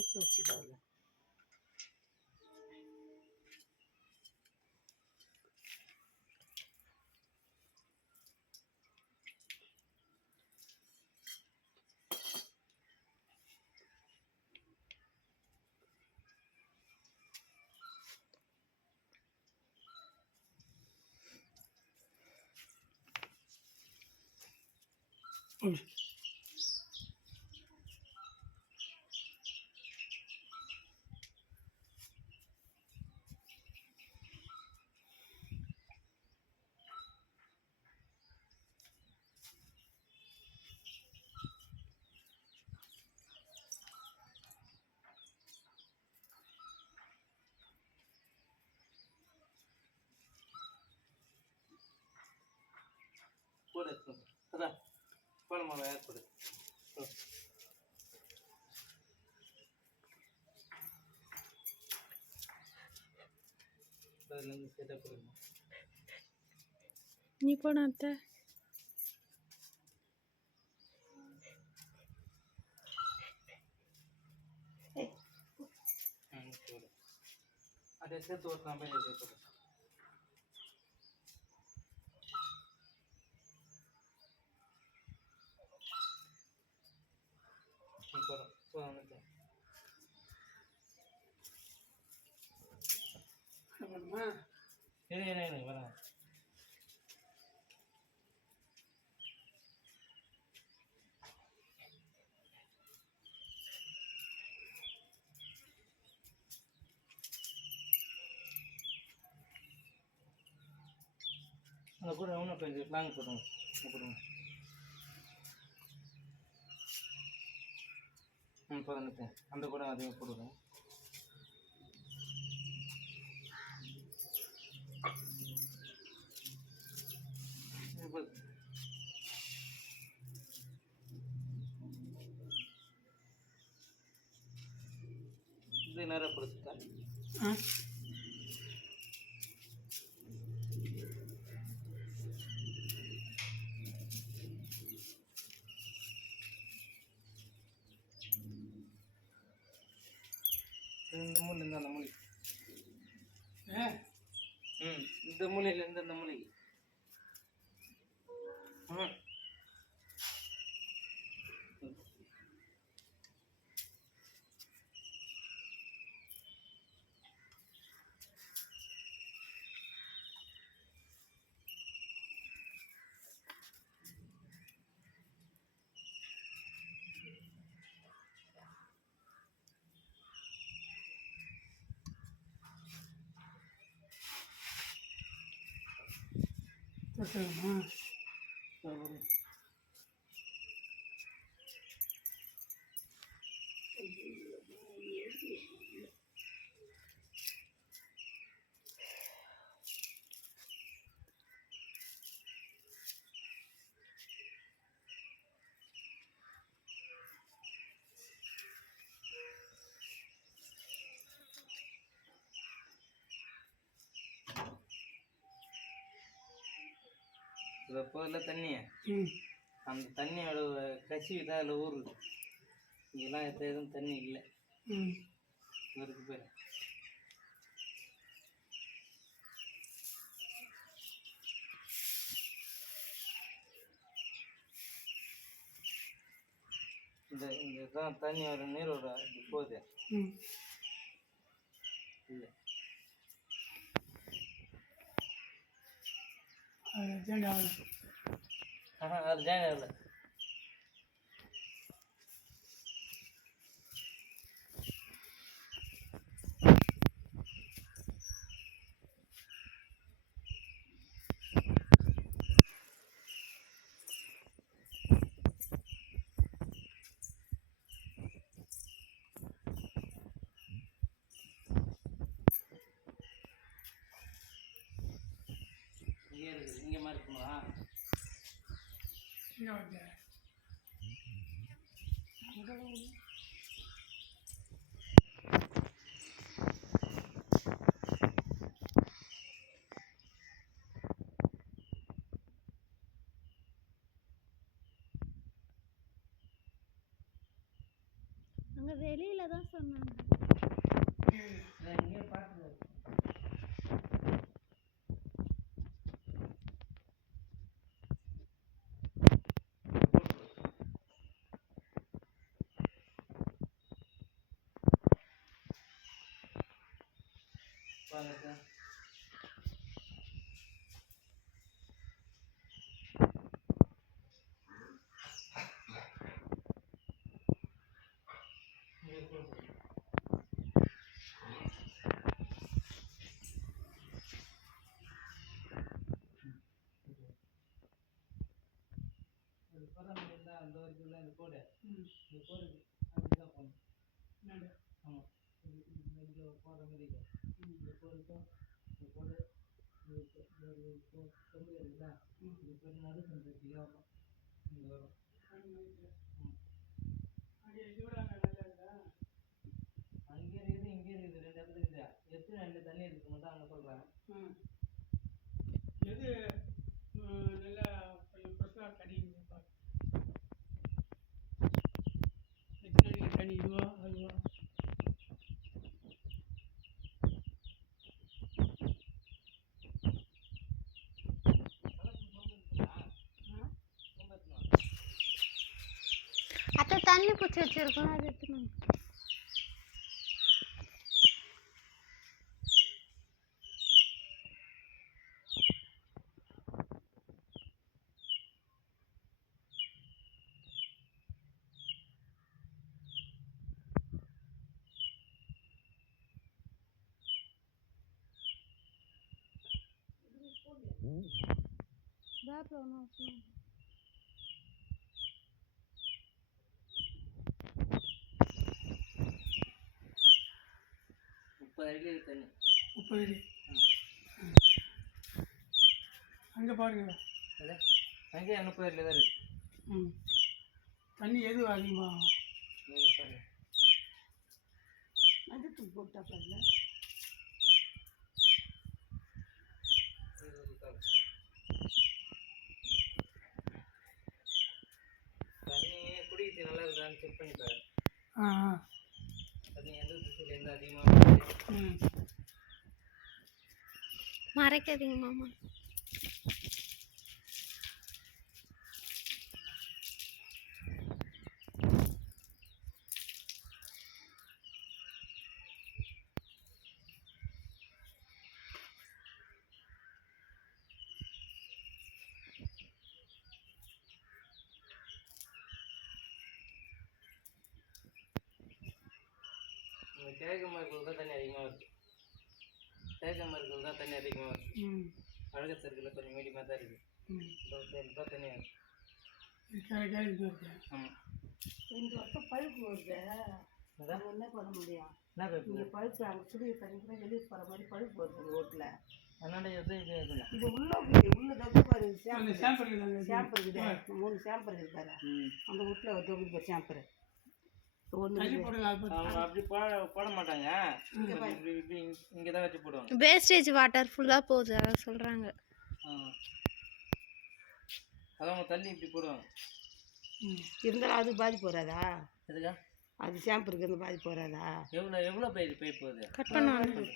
வச்சுக்காது. போடு அதான் போனமா வேறு போடு. நீ போன அத்தை அதே சேர்த்து ஒரு கம்பெனி போடு. வரேன் அந்த கூட இன்னும் கொஞ்சம் பிளான் போடுங்க கொடுங்க. பதினெட்டு அந்த கூட அதிகம் போடுவேன். இது நேரம் கொடுத்துட்டா இந்த மூலையிலேருந்து அந்த மூலை. இந்த மூலையிலேருந்து அந்த மூலைக்கு. போதில் தண்ணியை அந்த தண்ணியோட கசிவு தான் அதில் ஊறுது. இங்கெல்லாம் எதுவும் தண்ணி இல்லை. இவருக்கு பேர் இந்த தான் தண்ணியோட நீரோட போகுது இல்லை. அது ஜாயின் ஆகல. இங்கே இருக்குது. இங்கே மாதிரி இருக்குமா? அங்கே வெளியில் தான் சொன்னாங்க. நான் இங்கே பார்த்துருக்கேன். பாருங்க அந்த வரைக்கும் இந்த கோடு இந்த கோடு அப்படிதான் போகணும். ஆமாம் இங்கே போகிற மாதிரி இந்த கோடுக்கும் இந்த கோடு தொம்பு இருக்குதா இந்த கோடு நடு செஞ்சுருக்கீங்க வரும் இங்கே வரும். அங்கே இருக்குது இங்கே இருக்குது ரெண்டு இடத்துல இருக்குது. எத்தனை ரெண்டு தண்ணி இருக்கு மட்டும் அங்கே சொல்கிறேன். எது நல்லா கொஞ்சம் ஃப்ரெஷ்ஷாக கடிங்க எத்தனை கனி இதுவா அதுவா அத்தை தண்ணி பூச்சி வச்சிருக்கோம், அது எடுத்துன்னு பேப்பில் ஒன்றும் அவசியம். 30 அடி தண்ணி 30 அடி. அங்கே பாருங்க அங்கே 30 அடியில் தான் இருக்குது. தண்ணி எது அதிகமாக மஞ்சத்தூள் போட்டா பாருங்க. தண்ணி குடிக்கிறது நல்லா இருக்குதான்னு செக் பண்ணி பாரு. தண்ணி எந்த திசையில் எந்த அதிகமாக மறைக்காதீங்க மாமா. இந்த கிழக்கு மரத்தில் தான் தண்ணி அதிகமாக வருது. கிழக்கு மரத்தில் தான் தண்ணி அதிகமாக வருது. அழகு சர்க்கிளில் கொஞ்சம் மீடியமாக தான் இருக்குது. தான் தண்ணி வருது. ஆமாம் 2 வருஷம் பழுப்பு வருது. அது என்ன பண்ண முடியும்? என்ன பேப்பர் இங்கே பழுப்பு அங்கே குடிய தண்ணி கூட வெளியே போகிற மாதிரி பழுப்பு வருது ரோட்டில். அதனால எது இது இருக்குல்ல இது உள்ள தப்பு பாரு. சாம்பிள் ஷாம்பர் இருக்குது. 3 ஷாம்பர் இருக்காரு அந்த வீட்டில் ஒரு தொகுதி ஷாம்பர் ஒன்று. அவங்க அப்படி போட மாட்டாங்க. இப்படி இப்படி இங்கே தான் வச்சு போடுவாங்க. வேஸ்டேஜ் வாட்டர் ஃபுல்லாக போகுது, அதான் சொல்கிறாங்க. அதான் அவங்க தள்ளி இப்படி போடுவாங்க. இருந்தாலும் அது பாதிப்பு வராதா? எதுக்கா அது ஷாம்பருக்கு வந்து பாதிப்பு வராதா? எவ்வளோ பைப் போகுது? கட் பண்ணுவாங்க.